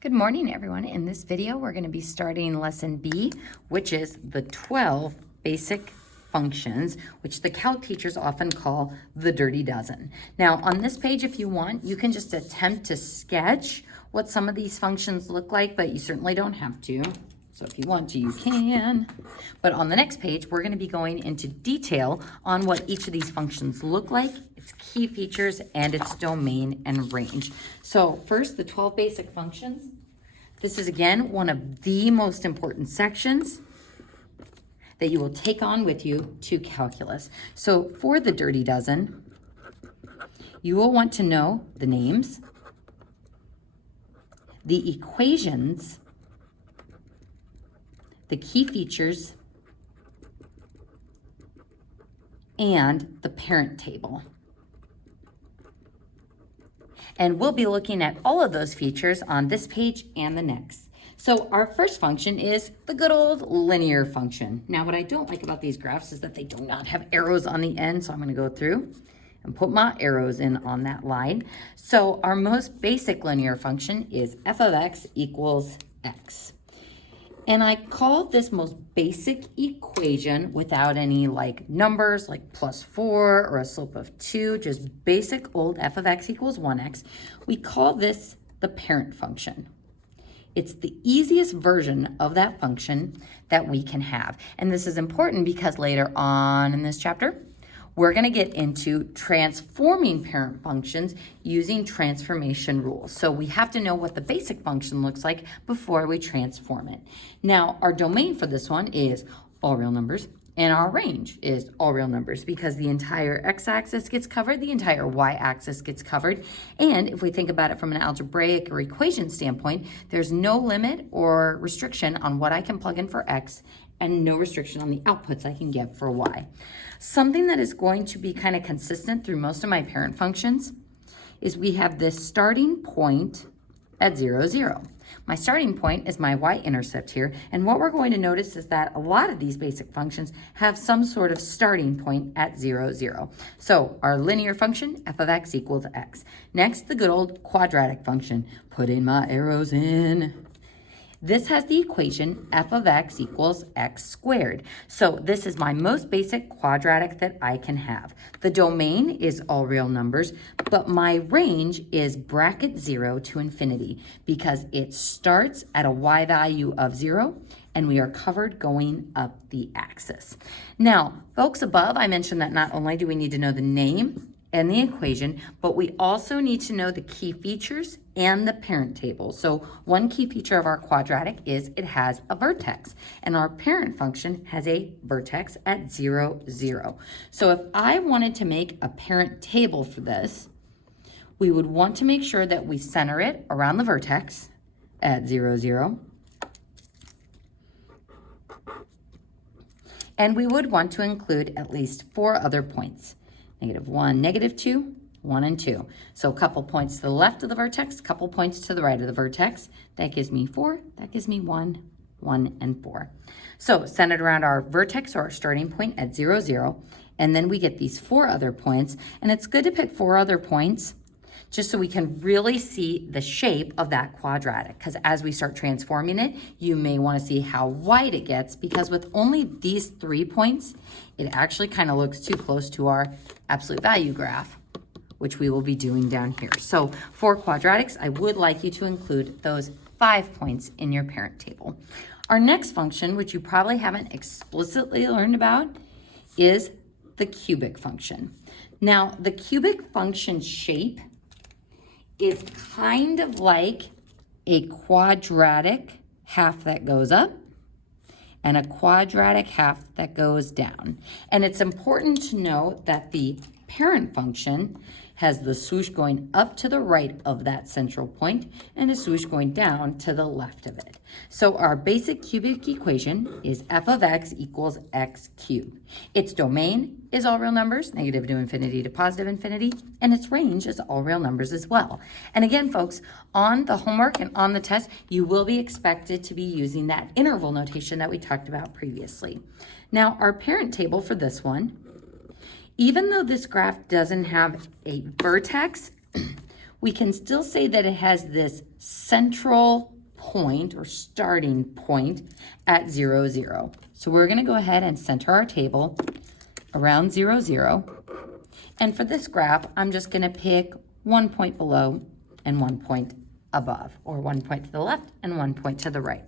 Good morning, everyone. In this video, we're going to be starting lesson B, which is the 12 basic functions, which the calc teachers often call the dirty dozen. Now, on this page, if you want, you can just attempt to sketch what some of these functions look like, but you certainly don't have to. So if you want to, you can. But on the next page, we're going to be going into detail on what each of these functions look like, its key features, and its domain and range. So first, the 12 basic functions. This is, again, one of the most important sections that you will take on with you to calculus. So for the dirty dozen, you will want to know the names, the equations, the key features, and the parent table. And we'll be looking at all of those features on this page and the next. So our first function is the good old linear function. Now, what I don't like about these graphs is that they do not have arrows on the end, so I'm going to go through and put my arrows in on that line. So our most basic linear function is f of x equals x. And I call this most basic equation without any like numbers like +4 or a slope of 2, just basic old f of x equals 1x. We call this the parent function. It's the easiest version of that function that we can have. And this is important because later on in this chapter, we're going to get into transforming parent functions using transformation rules. So we have to know what the basic function looks like before we transform it. Now, our domain for this one is all real numbers, and our range is all real numbers because the entire x-axis gets covered, the entire y-axis gets covered. And if we think about it from an algebraic or equation standpoint, there's no limit or restriction on what I can plug in for x and no restriction on the outputs I can get for y. Something that is going to be kind of consistent through most of my parent functions is we have this starting point at 0, 0. My starting point is my y-intercept here, and what we're going to notice is that a lot of these basic functions have some sort of starting point at 0, 0. So our linear function, f of x equals x. Next, the good old quadratic function. Putting my arrows in. This has the equation f of x equals x squared. So this is my most basic quadratic that I can have. The domain is all real numbers, but my range is bracket 0 to infinity because it starts at a y value of 0 and we are covered going up the axis. Now, folks above, I mentioned that not only do we need to know the name and the equation, but we also need to know the key features and the parent table. So one key feature of our quadratic is it has a vertex, and our parent function has a vertex at 0, 0. So if I wanted to make a parent table for this, we would want to make sure that we center it around the vertex at 0, 0. And we would want to include at least 4 other points. -1, -2, 1, and 2. So a couple points to the left of the vertex, a couple points to the right of the vertex. That gives me 4, that gives me 1, 1, and 4. So centered around our vertex or our starting point at 0, 0, and then we get these 4 other points. And it's good to pick 4 other points just so we can really see the shape of that quadratic. Because as we start transforming it, you may want to see how wide it gets, because with only these 3 points, it actually kind of looks too close to our absolute value graph, which we will be doing down here. So for quadratics, I would like you to include those 5 points in your parent table. Our next function, which you probably haven't explicitly learned about, is the cubic function. Now, the cubic function shape is kind of like a quadratic half that goes up and a quadratic half that goes down. And it's important to note that the parent function has the swoosh going up to the right of that central point and a swoosh going down to the left of it. So our basic cubic equation is f of x equals x cubed. Its domain is all real numbers, negative to infinity to positive infinity, and its range is all real numbers as well. And again, folks, on the homework and on the test, you will be expected to be using that interval notation that we talked about previously. Now, our parent table for this one, even though this graph doesn't have a vertex, we can still say that it has this central point or starting point at 0, 0. So we're going to go ahead and center our table around 0, 0. And for this graph, I'm just going to pick 1 point below and 1 point above, or 1 point to the left and 1 point to the right.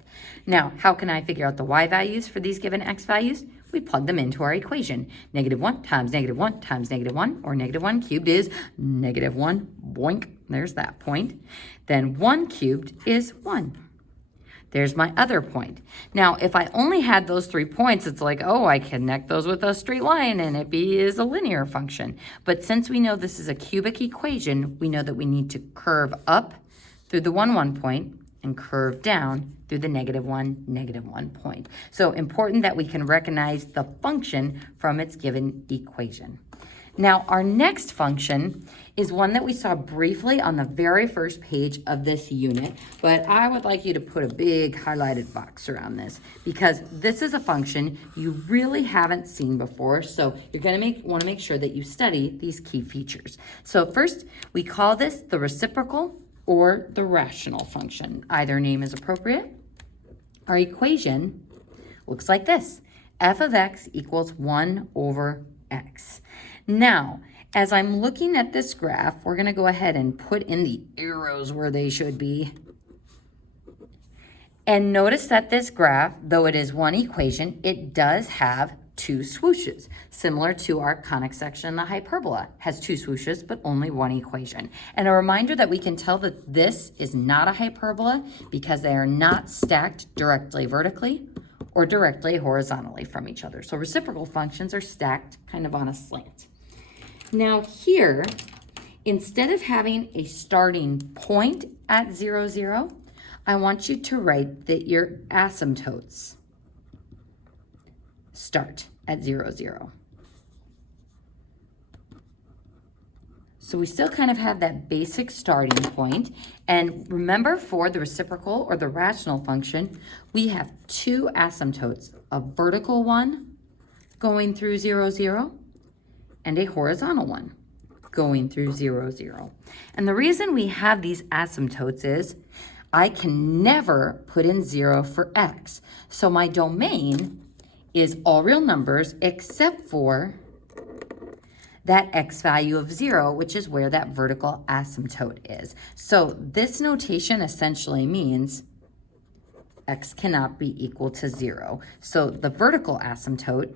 Now, how can I figure out the y values for these given x values? We plug them into our equation. -1 times -1 times -1, or -1 cubed is -1, boink, there's that point. Then 1 cubed is 1. There's my other point. Now, if I only had those 3 points, it's like, oh, I connect those with a straight line and it is a linear function. But since we know this is a cubic equation, we know that we need to curve up through the 1, 1 point and curve down through the -1, -1 point. So important that we can recognize the function from its given equation. Now, our next function is one that we saw briefly on the very first page of this unit, but I would like you to put a big highlighted box around this because this is a function you really haven't seen before, so you're going to want to make sure that you study these key features. So first, we call this the reciprocal or the rational function. Either name is appropriate. Our equation looks like this. F of x equals 1 over x. Now, as I'm looking at this graph, we're going to go ahead and put in the arrows where they should be. And notice that this graph, though it is one equation, it does have 2 swooshes, similar to our conic section. The hyperbola has 2 swooshes, but only one equation. And a reminder that we can tell that this is not a hyperbola because they are not stacked directly vertically or directly horizontally from each other. So reciprocal functions are stacked kind of on a slant. Now here, instead of having a starting point at 0, 0, I want you to write that your asymptotes start at 0, 0. So we still kind of have that basic starting point. And remember, for the reciprocal or the rational function, we have 2 asymptotes, a vertical one going through 0, 0, and a horizontal one going through 0, 0. And the reason we have these asymptotes is I can never put in 0 for x. So my domain is all real numbers except for that x value of 0, which is where that vertical asymptote is. So this notation essentially means x cannot be equal to 0. So the vertical asymptote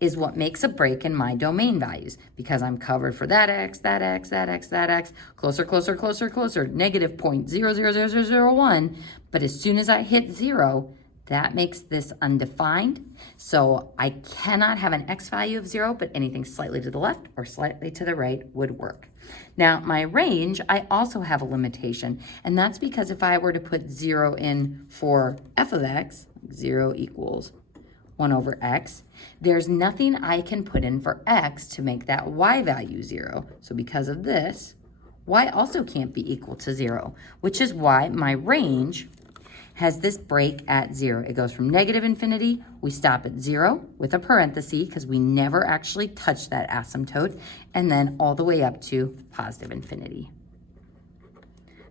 is what makes a break in my domain values because I'm covered for that x, that x, that x, that x, closer, closer, closer, closer, -0.00001. But as soon as I hit 0, that makes this undefined. So I cannot have an x value of 0, but anything slightly to the left or slightly to the right would work. Now, my range, I also have a limitation, and that's because if I were to put 0 in for f of x, 0 equals 1 over x, there's nothing I can put in for x to make that y value 0. So because of this, y also can't be equal to 0, which is why my range has this break at 0. It goes from -infinity, we stop at 0 with a parenthesis because we never actually touch that asymptote, and then all the way up to positive infinity.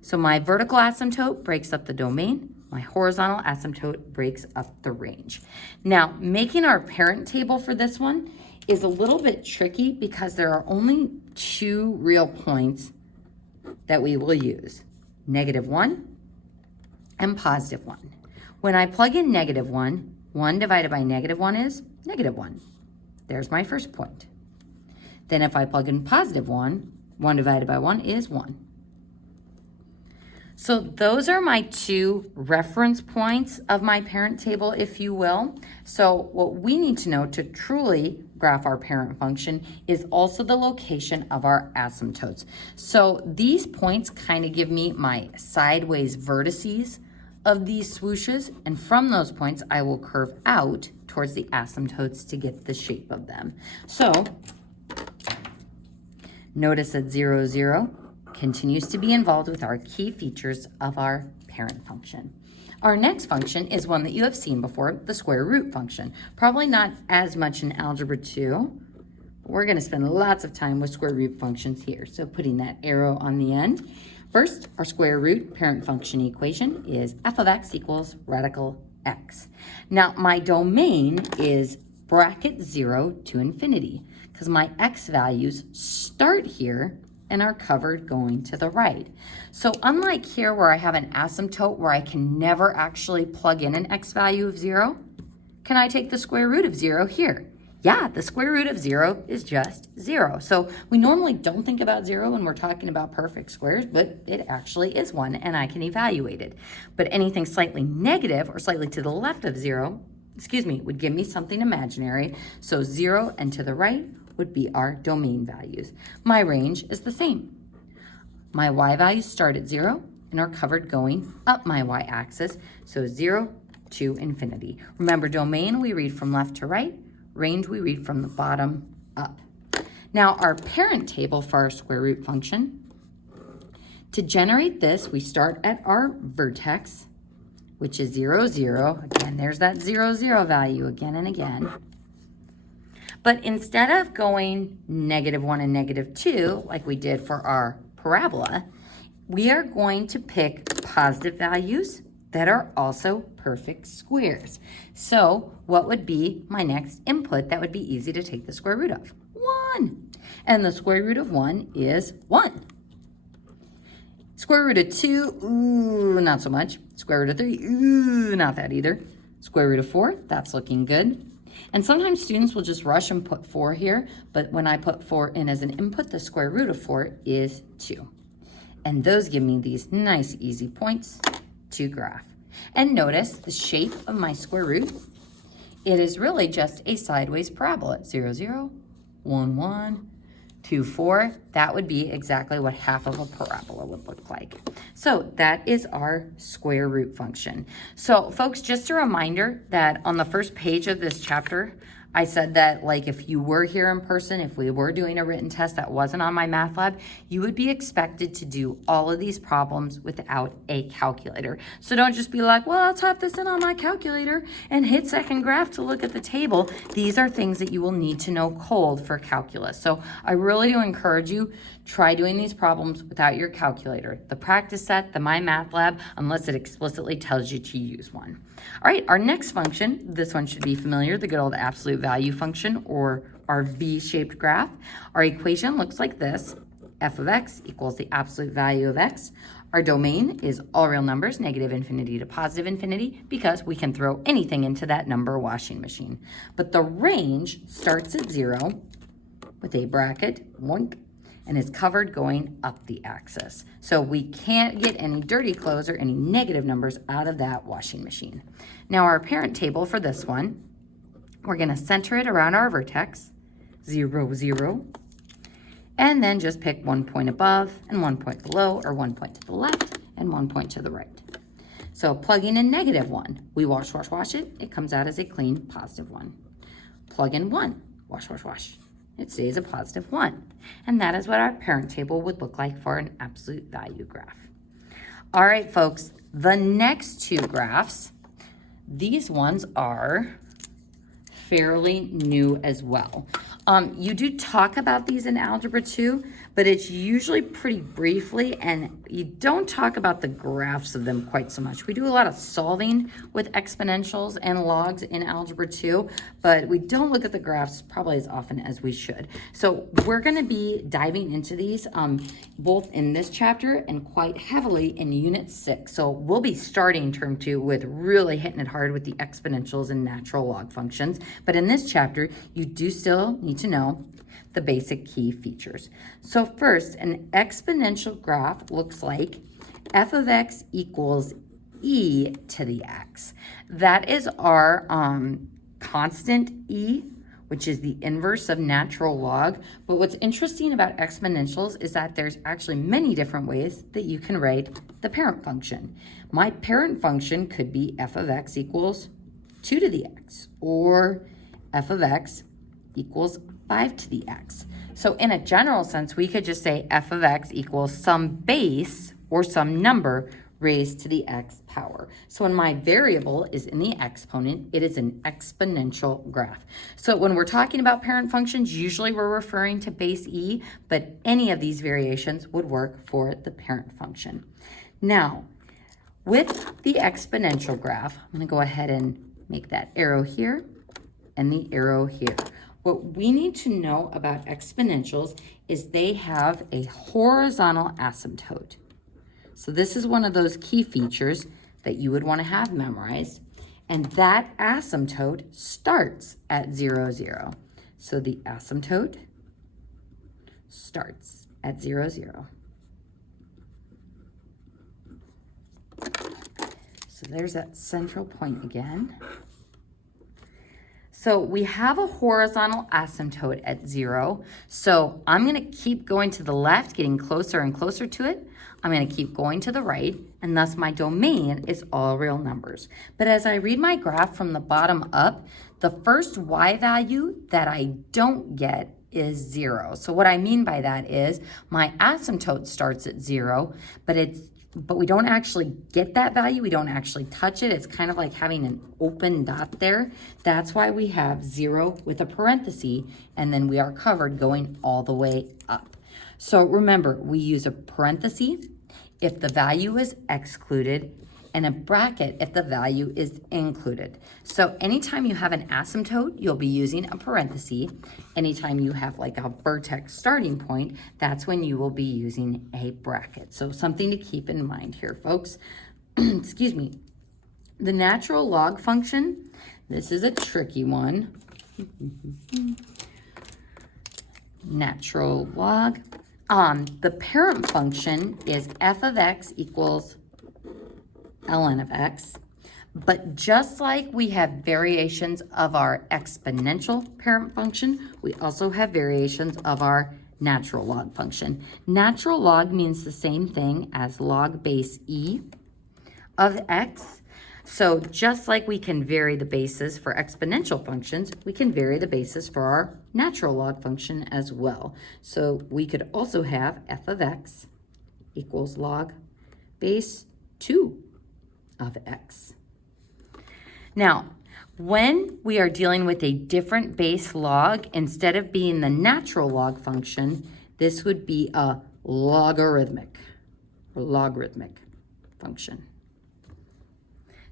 So my vertical asymptote breaks up the domain. My horizontal asymptote breaks up the range. Now, making our parent table for this one is a little bit tricky because there are only 2 real points that we will use, -1 and +1. When I plug in -1, 1 divided by -1 is -1. There's my first point. Then if I plug in +1, 1 divided by 1 is 1. So those are my 2 reference points of my parent table, if you will. So what we need to know to truly graph our parent function is also the location of our asymptotes. So these points kind of give me my sideways vertices of these swooshes, and from those points I will curve out towards the asymptotes to get the shape of them. So notice that 0, 0 continues to be involved with our key features of our parent function. Our next function is one that you have seen before, the square root function. Probably not as much in Algebra 2, we're going to spend lots of time with square root functions here. So putting that arrow on the end. First, our square root parent function equation is f of x equals radical x. Now, my domain is bracket 0 to infinity because my x values start here and are covered going to the right. So unlike here where I have an asymptote where I can never actually plug in an x value of 0, can I take the square root of 0 here? Yeah, the square root of 0 is just 0. So we normally don't think about 0 when we're talking about perfect squares, but it actually is 1 and I can evaluate it. But anything slightly negative or slightly to the left of 0, would give me something imaginary. So 0 and to the right would be our domain values. My range is the same. My y values start at 0 and are covered going up my y-axis, so 0 to infinity. Remember, domain we read from left to right, range we read from the bottom up. Now, our parent table for our square root function, to generate this, we start at our vertex, which is 0, 0. Again, there's that 0, 0 value again and again. But instead of going -1 and -2, like we did for our parabola, we are going to pick positive values that are also perfect squares. So what would be my next input that would be easy to take the square root of? 1. And the square root of 1 is 1. Square root of 2, ooh, not so much. Square root of 3, ooh, not that either. Square root of 4, that's looking good. And sometimes students will just rush and put 4 here, but when I put 4 in as an input, the square root of 4 is 2. And those give me these nice, easy points to graph. And notice the shape of my square root. It is really just a sideways parabola. 0, 0, 1, 1, 2, 4. That would be exactly what half of a parabola would look like. So that is our square root function. So folks, just a reminder that on the first page of this chapter, I said that like if you were here in person, if we were doing a written test that wasn't on my math lab, you would be expected to do all of these problems without a calculator. So don't just be like, well, I'll type this in on my calculator and hit second graph to look at the table. These are things that you will need to know cold for calculus. So I really do encourage you, try doing these problems without your calculator. The practice set, the My Math Lab, unless it explicitly tells you to use one. All right, our next function, this one should be familiar, the good old absolute value function, or our V-shaped graph. Our equation looks like this. F of x equals the absolute value of x. Our domain is all real numbers, -infinity to +infinity, because we can throw anything into that number washing machine. But the range starts at 0 with a bracket, boink, and is covered going up the axis. So we can't get any dirty clothes or any negative numbers out of that washing machine. Now our parent table for this one, we're gonna center it around our vertex, 0, 0, and then just pick 1 point above and 1 point below, or 1 point to the left and 1 point to the right. So plugging in -1, we wash, wash, wash it, it comes out as a clean +1. Plug in 1, wash, wash, wash. It stays a +1. And that is what our parent table would look like for an absolute value graph. All right, folks, the next two graphs, these ones are fairly new as well. You do talk about these in Algebra 2, but it's usually pretty briefly, and you don't talk about the graphs of them quite so much. We do a lot of solving with exponentials and logs in Algebra 2, but we don't look at the graphs probably as often as we should. So we're gonna be diving into these both in this chapter and quite heavily in Unit 6. So we'll be starting Term 2 with really hitting it hard with the exponentials and natural log functions. But in this chapter, you do still need to know the basic key features. So first, an exponential graph looks like f of x equals e to the x. That is our constant e, which is the inverse of natural log. But what's interesting about exponentials is that there's actually many different ways that you can write the parent function. My parent function could be f of x equals 2 to the x, or f of x equals 5 to the x. So in a general sense, we could just say f of x equals some base or some number raised to the x power. So when my variable is in the exponent, it is an exponential graph. So when we're talking about parent functions, usually we're referring to base e, but any of these variations would work for the parent function. Now, with the exponential graph, I'm going to go ahead and make that arrow here and the arrow here. What we need to know about exponentials is they have a horizontal asymptote. So this is one of those key features that you would want to have memorized. And that asymptote starts at 0, 0. So the asymptote starts at 0, 0. So there's that central point again. So we have a horizontal asymptote at 0. So I'm going to keep going to the left, getting closer and closer to it. I'm going to keep going to the right, and thus my domain is all real numbers. But as I read my graph from the bottom up, the first y value that I don't get is 0. So what I mean by that is my asymptote starts at 0, but we don't actually get that value. We don't actually touch it. It's kind of like having an open dot there. That's why we have 0 with a parenthesis, and then we are covered going all the way up. So remember, we use a parenthesis if the value is excluded and a bracket if the value is included. So anytime you have an asymptote, you'll be using a parenthesis. Anytime you have like a vertex starting point, that's when you will be using a bracket. So something to keep in mind here, folks. Excuse me. The natural log function, this is a tricky one. Natural log. The parent function is f of x equals ln of x. But just like we have variations of our exponential parent function, we also have variations of our natural log function. Natural log means the same thing as log base e of x. So just like we can vary the bases for exponential functions, we can vary the bases for our natural log function as well. So we could also have f of x equals log base 2 of x. Now, when we are dealing with a different base log, instead of being the natural log function, this would be a logarithmic function.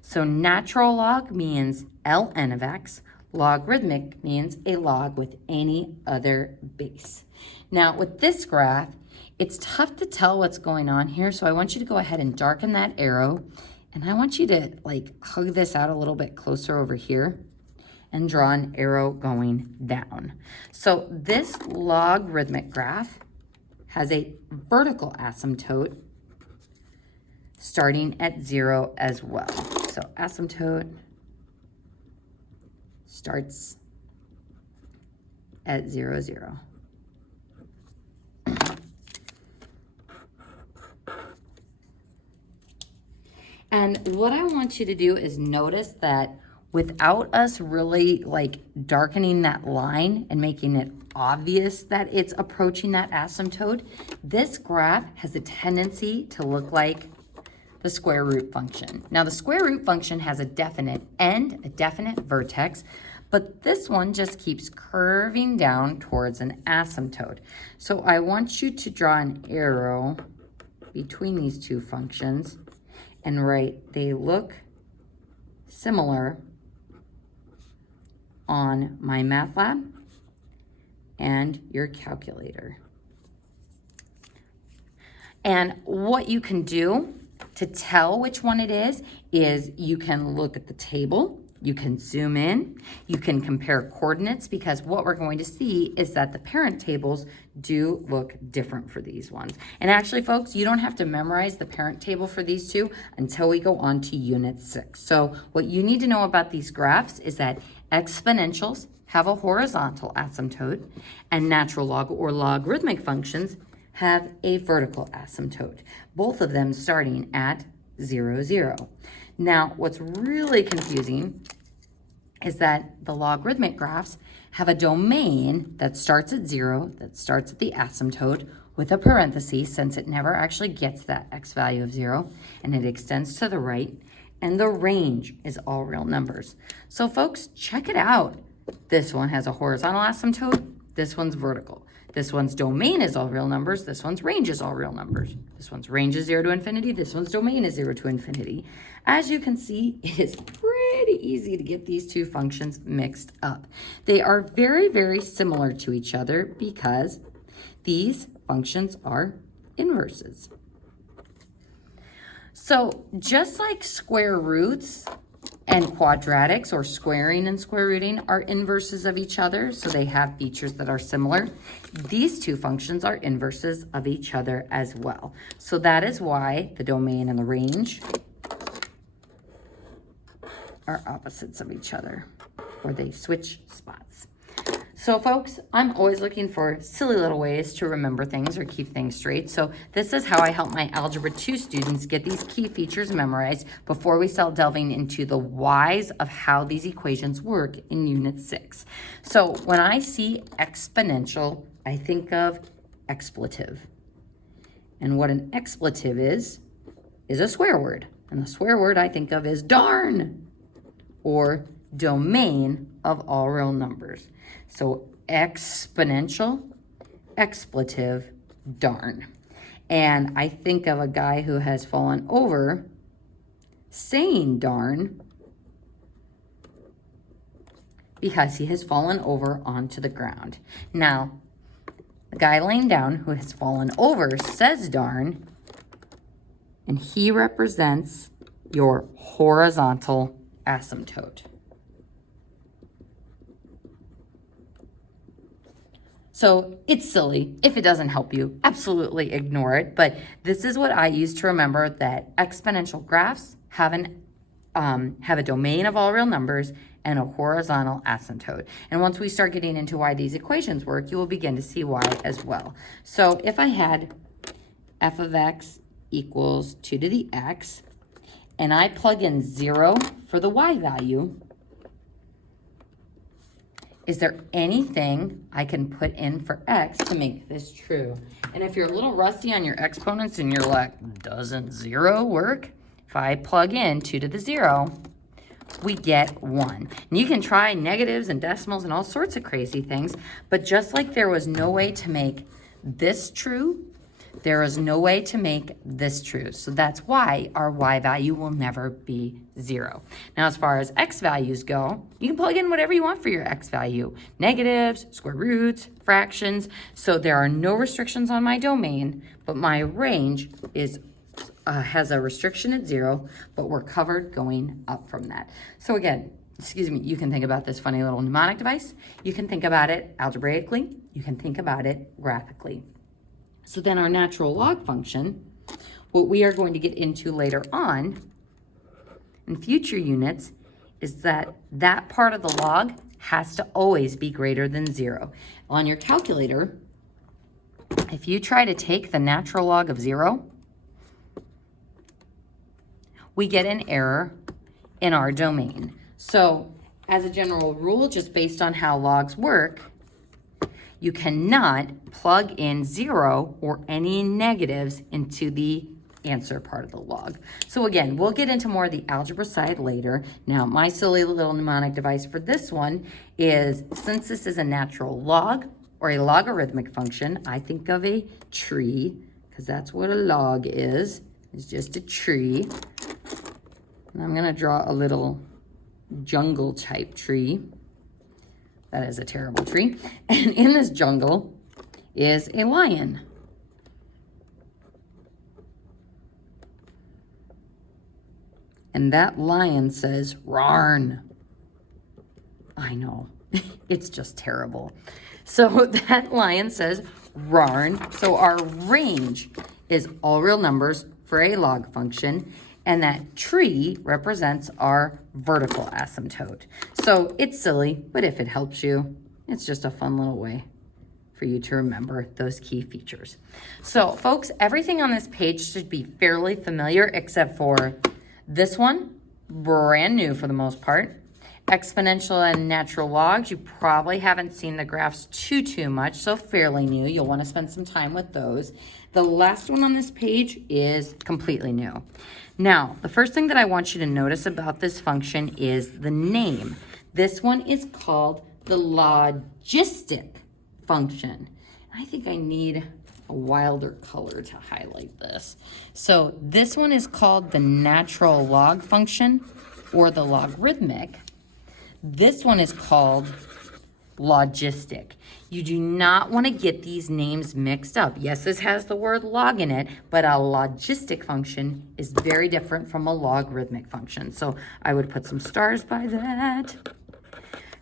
So natural log means ln of x. Logarithmic means a log with any other base. Now, with this graph, it's tough to tell what's going on here, so I want you to go ahead and darken that arrow, and I want you to like hug this out a little bit closer over here and draw an arrow going down. So this logarithmic graph has a vertical asymptote starting at 0 as well. So asymptote starts at 0, 0. And what I want you to do is notice that without us really like darkening that line and making it obvious that it's approaching that asymptote, this graph has a tendency to look like the square root function. Now the square root function has a definite end, a definite vertex, but this one just keeps curving down towards an asymptote. So I want you to draw an arrow between these two functions and write, they look similar on my math lab and your calculator. And what you can do to tell which one it is you can look at the table, you can zoom in, you can compare coordinates, because what we're going to see is that the parent tables do look different for these ones. And actually, folks, you don't have to memorize the parent table for these two until we go on to Unit 6. So what you need to know about these graphs is that exponentials have a horizontal asymptote, and natural log or logarithmic functions have a vertical asymptote, both of them starting at 0, 0. Now, what's really confusing is that the logarithmic graphs have a domain that starts at 0, that starts at the asymptote, with a parenthesis since it never actually gets that x value of 0, and it extends to the right, and the range is all real numbers. So folks, check it out. This one has a horizontal asymptote. This one's vertical. This one's domain is all real numbers. This one's range is all real numbers. This one's range is 0 to infinity. This one's domain is 0 to infinity. As you can see, it is pretty easy to get these two functions mixed up. They are very, very similar to each other because these functions are inverses. So just like square roots and quadratics, or squaring and square rooting, are inverses of each other, so they have features that are similar, these two functions are inverses of each other as well. So that is why the domain and the range are opposites of each other, or they switch spots. So folks, I'm always looking for silly little ways to remember things or keep things straight. So this is how I help my Algebra 2 students get these key features memorized before we start delving into the whys of how these equations work in Unit 6. So when I see exponential, I think of expletive. And what an expletive is a swear word. And the swear word I think of is darn, or domain of all real numbers. So exponential, expletive, darn. And I think of a guy who has fallen over saying darn because he has fallen over onto the ground. Now, the guy laying down who has fallen over says darn, and he represents your horizontal asymptote. So it's silly. If it doesn't help you, absolutely ignore it. But this is what I use to remember that exponential graphs have a domain of all real numbers and a horizontal asymptote. And once we start getting into why these equations work, you will begin to see why as well. So if I had f of x equals 2 to the x, and I plug in 0 for the y value, is there anything I can put in for x to make this true? And if you're a little rusty on your exponents and you're like, doesn't 0 work? If I plug in 2 to the 0, we get 1. And you can try negatives and decimals and all sorts of crazy things, but just like there was no way to make this true, there is no way to make this true. So that's why our y value will never be 0. Now, as far as x values go, you can plug in whatever you want for your x value. Negatives, square roots, fractions. So there are no restrictions on my domain, but my range is has a restriction at 0, but we're covered going up from that. So again, excuse me, you can think about this funny little mnemonic device. You can think about it algebraically. You can think about it graphically. So then our natural log function, what we are going to get into later on in future units, is that that part of the log has to always be greater than 0. On your calculator, if you try to take the natural log of 0, we get an error in our domain. So as a general rule, just based on how logs work, you cannot plug in 0 or any negatives into the answer part of the log. So again, we'll get into more of the algebra side later. Now, my silly little mnemonic device for this one is, since this is a natural log or a logarithmic function, I think of a tree, because that's what a log is. It's just a tree. And I'm going to draw a little jungle type tree. That is a terrible tree. And in this jungle is a lion. And that lion says, "Rarn." I know, it's just terrible. So that lion says, "Rarn." So our range is all real numbers for a log function. And that tree represents our vertical asymptote. So it's silly, but if it helps you, it's just a fun little way for you to remember those key features. So folks, everything on this page should be fairly familiar except for this one, brand new for the most part. Exponential and natural logs, you probably haven't seen the graphs too much, so fairly new. You'll want to spend some time with those. The last one on this page is completely new. Now, the first thing that I want you to notice about this function is the name. This one is called the logistic function. I think I need a wilder color to highlight this. So this one is called the natural log function or the logarithmic. This one is called logistic. You do not want to get these names mixed up. Yes, this has the word log in it, but a logistic function is very different from a logarithmic function. So I would put some stars by that.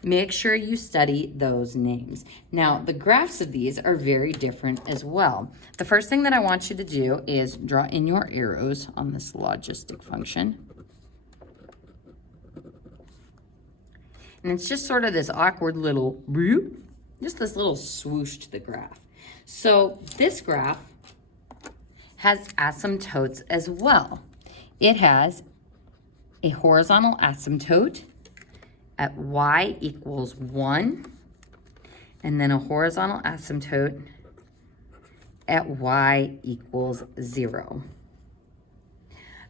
Make sure you study those names. Now, the graphs of these are very different as well. The first thing that I want you to do is draw in your arrows on this logistic function. And it's just sort of this awkward little, just this little swoosh to the graph. So this graph has asymptotes as well. It has a horizontal asymptote at y equals 1, and then a horizontal asymptote at y equals 0.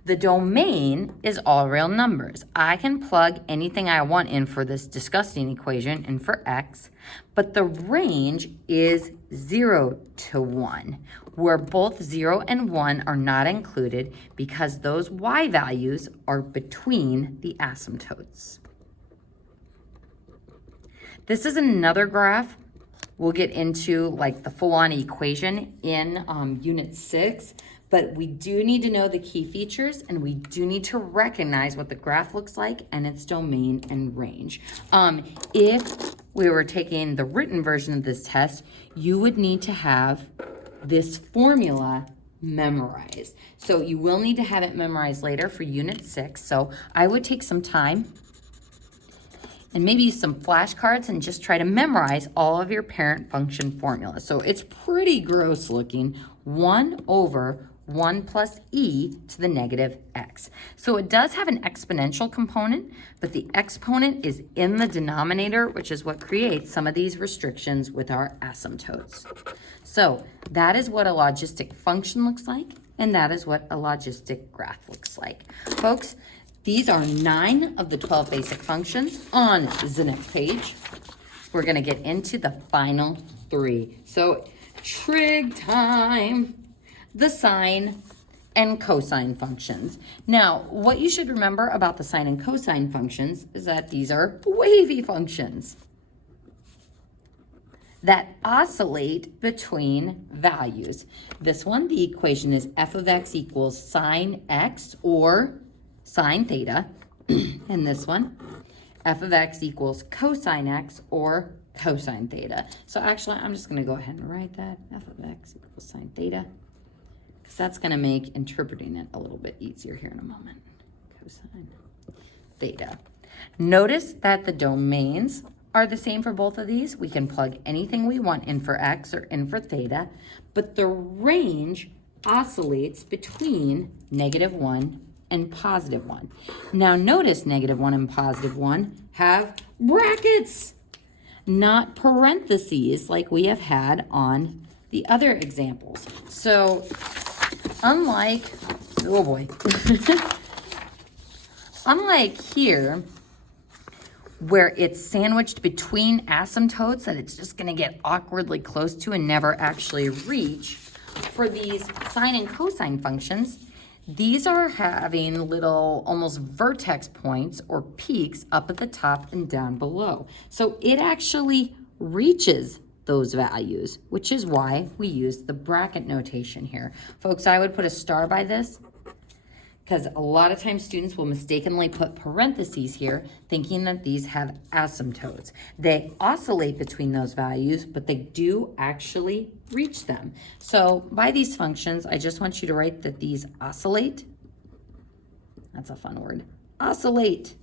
The domain is all real numbers. I can plug anything I want in for this disgusting equation and for x, but the range is 0 to 1, where both 0 and 1 are not included because those y values are between the asymptotes. This is another graph. We'll get into like the full-on equation in Unit 6, but we do need to know the key features and we do need to recognize what the graph looks like and its domain and range. If we were taking the written version of this test, you would need to have this formula memorized. So you will need to have it memorized later for Unit 6. So I would take some time and maybe some flashcards and just try to memorize all of your parent function formulas. So it's pretty gross looking. 1 over 1 plus e to the negative x. So it does have an exponential component, but the exponent is in the denominator, which is what creates some of these restrictions with our asymptotes. So that is what a logistic function looks like, and that is what a logistic graph looks like. Folks, these are 9 of the 12 basic functions on the next page. We're going to get into the final 3. So trig time. The sine and cosine functions. Now, what you should remember about the sine and cosine functions is that these are wavy functions that oscillate between values. This one, the equation is f of x equals sine x or sine theta. And this one, f of x equals cosine x or cosine theta. So actually, I'm just going to go ahead and write that. F of x equals sine theta. Because that's going to make interpreting it a little bit easier here in a moment. Cosine theta. Notice that the domains are the same for both of these. We can plug anything we want in for x or in for theta, but the range oscillates between -1 and +1. Now notice -1 and +1 have brackets, not parentheses like we have had on the other examples. So unlike, oh boy, unlike here, where it's sandwiched between asymptotes that it's just going to get awkwardly close to and never actually reach, for these sine and cosine functions, these are having little almost vertex points or peaks up at the top and down below. So it actually reaches those values, which is why we use the bracket notation here. Folks, I would put a star by this because a lot of times students will mistakenly put parentheses here thinking that these have asymptotes. They oscillate between those values, but they do actually reach them. So by these functions, I just want you to write that these oscillate. That's a fun word. Oscillate.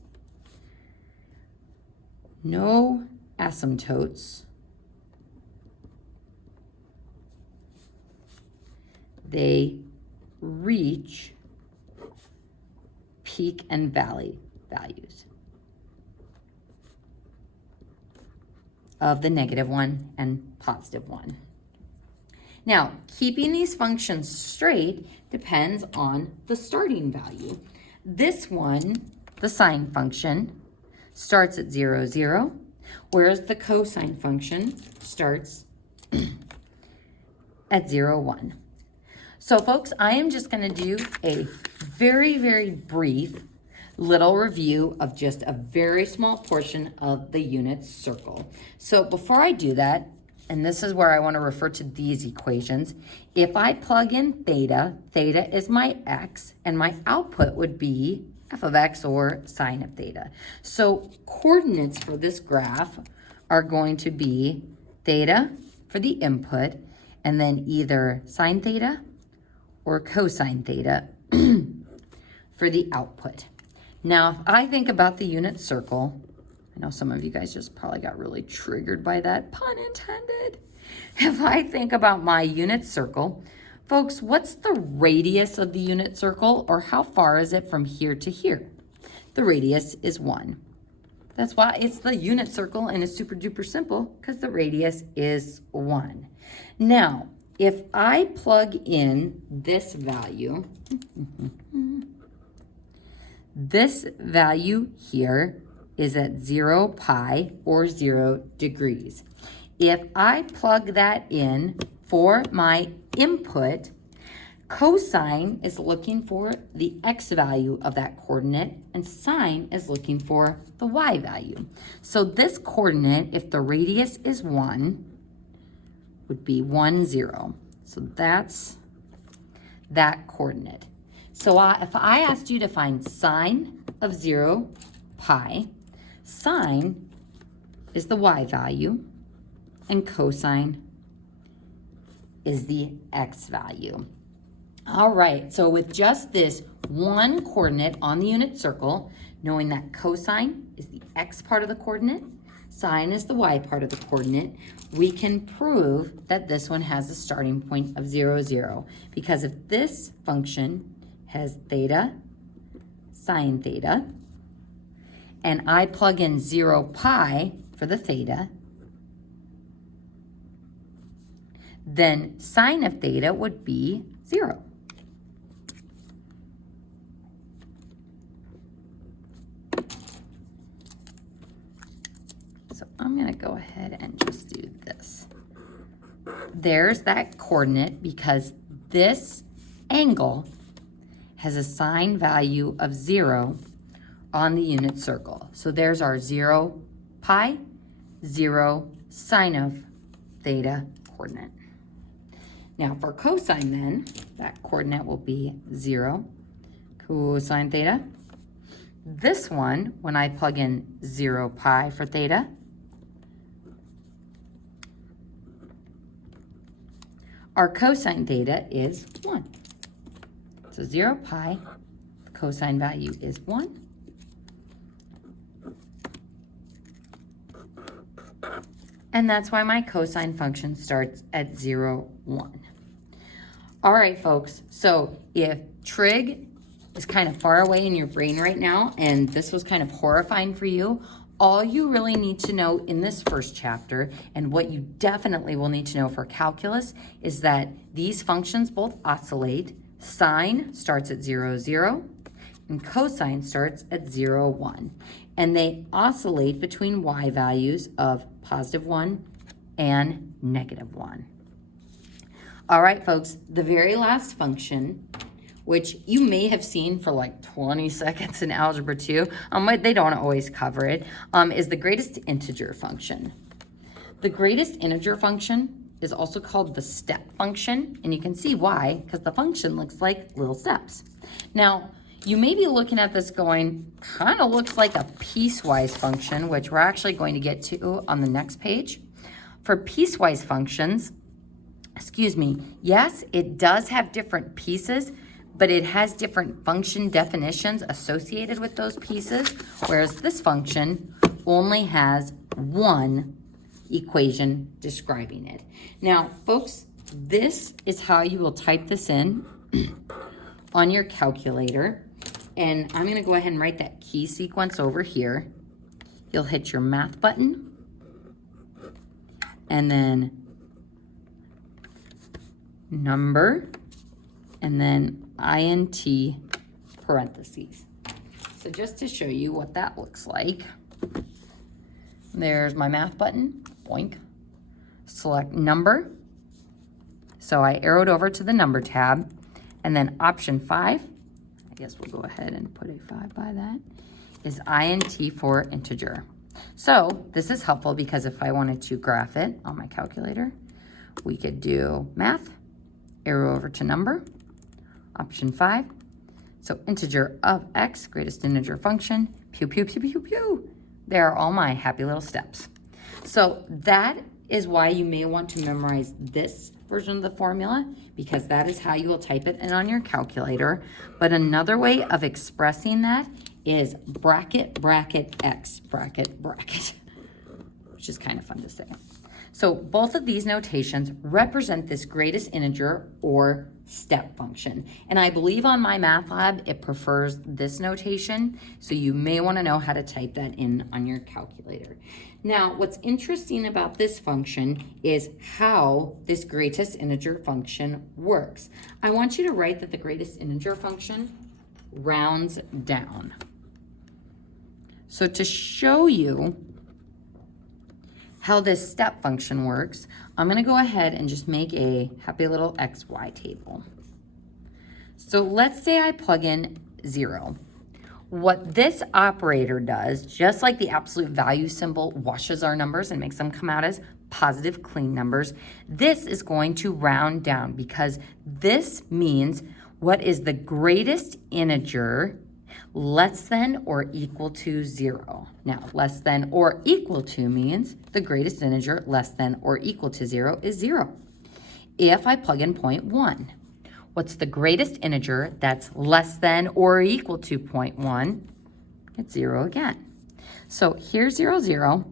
No asymptotes. They reach peak and valley values. of the -1 and +1. Now, keeping these functions straight depends on the starting value. This one, the sine function, starts at 0, 0, whereas the cosine function starts at 0, 1. So folks, I am just going to do a very, very brief little review of just a very small portion of the unit circle. So before I do that, and this is where I want to refer to these equations, if I plug in theta, theta is my x, and my output would be f of x or sine of theta. So coordinates for this graph are going to be theta for the input, and then either sine theta or cosine theta for the output. Now, if I think about the unit circle, I know some of you guys just probably got really triggered by that, pun intended. If I think about my unit circle, folks, what's the radius of the unit circle, or how far is it from here to here? The radius is 1. That's why it's the unit circle, and it's super duper simple because the radius is 1. Now, if I plug in this value, this value here is at 0 pi or 0 degrees. If I plug that in for my input, cosine is looking for the x value of that coordinate, and sine is looking for the y value. So this coordinate, if the radius is 1, would be 1, 0. So that's that coordinate. So if I asked you to find sine of 0 pi, sine is the y value, and cosine is the x value. All right, so with just this one coordinate on the unit circle, knowing that cosine is the x part of the coordinate, sine is the y part of the coordinate, we can prove that this one has a starting point of 0, 0. Because if this function has theta, sine theta, and I plug in 0 pi for the theta, then sine of theta would be 0. So I'm going to go ahead and just do this. There's that coordinate because this angle has a sine value of 0 on the unit circle. So there's our 0 pi, 0 sine of theta coordinate. Now for cosine then, that coordinate will be 0 cosine theta. This one, when I plug in 0 pi for theta, our cosine theta is 1. So 0 pi, the cosine value is 1. And that's why my cosine function starts at 0, 1. All right, folks, so if trig is kind of far away in your brain right now, and this was kind of horrifying for you, all you really need to know in this first chapter, and what you definitely will need to know for calculus, is that these functions both oscillate. Sine starts at 0, 0, and cosine starts at 0, 1. And they oscillate between y values of +1 and -1. All right, folks, the very last function, which you may have seen for like 20 seconds in Algebra 2, but they don't always cover it, is the greatest integer function. The greatest integer function is also called the step function, and you can see why, because the function looks like little steps. Now, you may be looking at this going, kind of looks like a piecewise function, which we're actually going to get to on the next page. For piecewise functions, yes, it does have different pieces, but it has different function definitions associated with those pieces, whereas this function only has one equation describing it. Now, folks, this is how you will type this in on your calculator. And I'm going to go ahead and write that key sequence over here. You'll hit your math button. and then number, and then int parentheses. So just to show you what that looks like, there's my math button, boink, select number. So I arrowed over to the number tab, and then option 5, I guess we'll go ahead and put a 5 by that, is int for integer. So this is helpful because if I wanted to graph it on my calculator, we could do math, arrow over to number, option 5. So integer of x, greatest integer function, pew, pew, pew, pew, pew. There are all my happy little steps. So that is why you may want to memorize this version of the formula, because that is how you will type it in on your calculator. But another way of expressing that is bracket, bracket, x, bracket, bracket, which is kind of fun to say. So both of these notations represent this greatest integer or step function. And I believe on my math lab, it prefers this notation. So you may want to know how to type that in on your calculator. Now, what's interesting about this function is how this greatest integer function works. I want you to write that the greatest integer function rounds down. So to show you how this step function works, I'm gonna go ahead and just make a happy little XY table. So let's say I plug in 0. What this operator does, just like the absolute value symbol washes our numbers and makes them come out as positive clean numbers, this is going to round down because this means what is the greatest integer less than or equal to 0. Now, less than or equal to means the greatest integer less than or equal to 0 is 0. If I plug in 0.1, what's the greatest integer that's less than or equal to 0.1? It's 0 again. So here's 0, 0.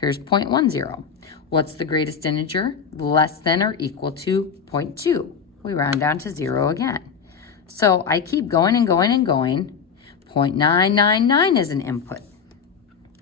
Here's 0.10. What's the greatest integer less than or equal to 0.2? We round down to 0 again. So I keep going and going and going. 0.999 is an input.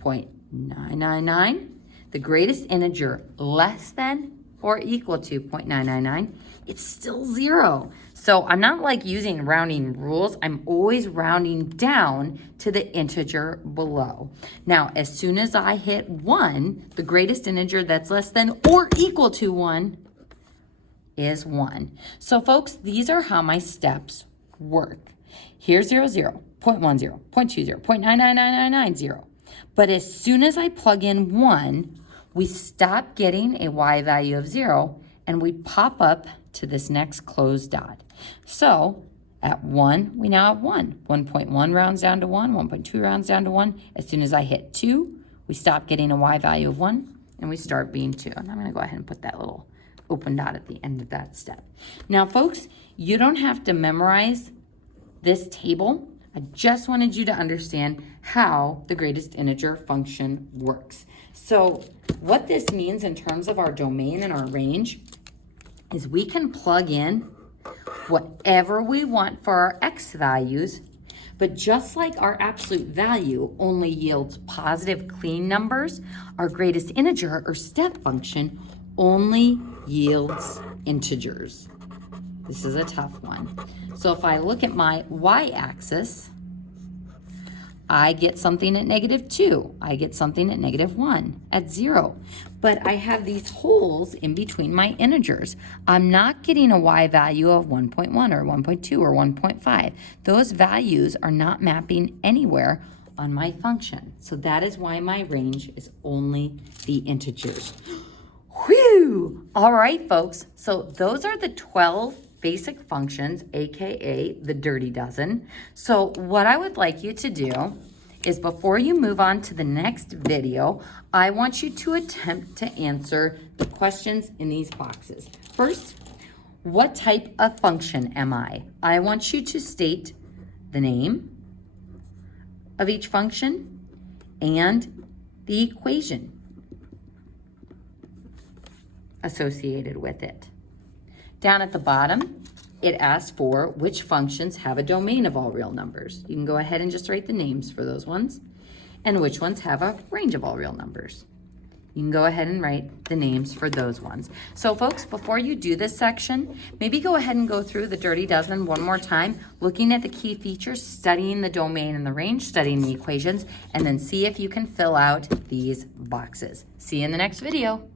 0.999, the greatest integer less than or equal to 0.999, it's still 0. So I'm not like using rounding rules. I'm always rounding down to the integer below. Now, as soon as I hit 1, the greatest integer that's less than or equal to 1 is 1. So folks, these are how my steps work. Here's 0, 0, 0.10, 0.20, 0.99990. But as soon as I plug in 1, we stop getting a y value of 0, and we pop up to this next closed dot. So at 1, we now have 1. 1.1 rounds down to 1, 1.2 rounds down to 1. As soon as I hit 2, we stop getting a y value of 1, and we start being 2. And I'm going to go ahead and put that little open dot at the end of that step. Now, folks, you don't have to memorize this table. I just wanted you to understand how the greatest integer function works. So what this means in terms of our domain and our range is we can plug in whatever we want for our x values, but just like our absolute value only yields positive clean numbers, our greatest integer or step function only yields integers. This is a tough one. So if I look at my y-axis, I get something at -2. I get something at -1, at 0. But I have these holes in between my integers. I'm not getting a y value of 1.1 or 1.2 or 1.5. Those values are not mapping anywhere on my function. So that is why my range is only the integers. Whew! All right, folks. So those are the 12 basic functions, aka the dirty dozen. So what I would like you to do is before you move on to the next video, I want you to attempt to answer the questions in these boxes. First, what type of function am I? I want you to state the name of each function and the equation associated with it. Down at the bottom, it asks for which functions have a domain of all real numbers. You can go ahead and just write the names for those ones, and which ones have a range of all real numbers. you can go ahead and write the names for those ones. So folks, before you do this section, maybe go ahead and go through the Dirty Dozen one more time, looking at the key features, studying the domain and the range, studying the equations, and then see if you can fill out these boxes. See you in the next video.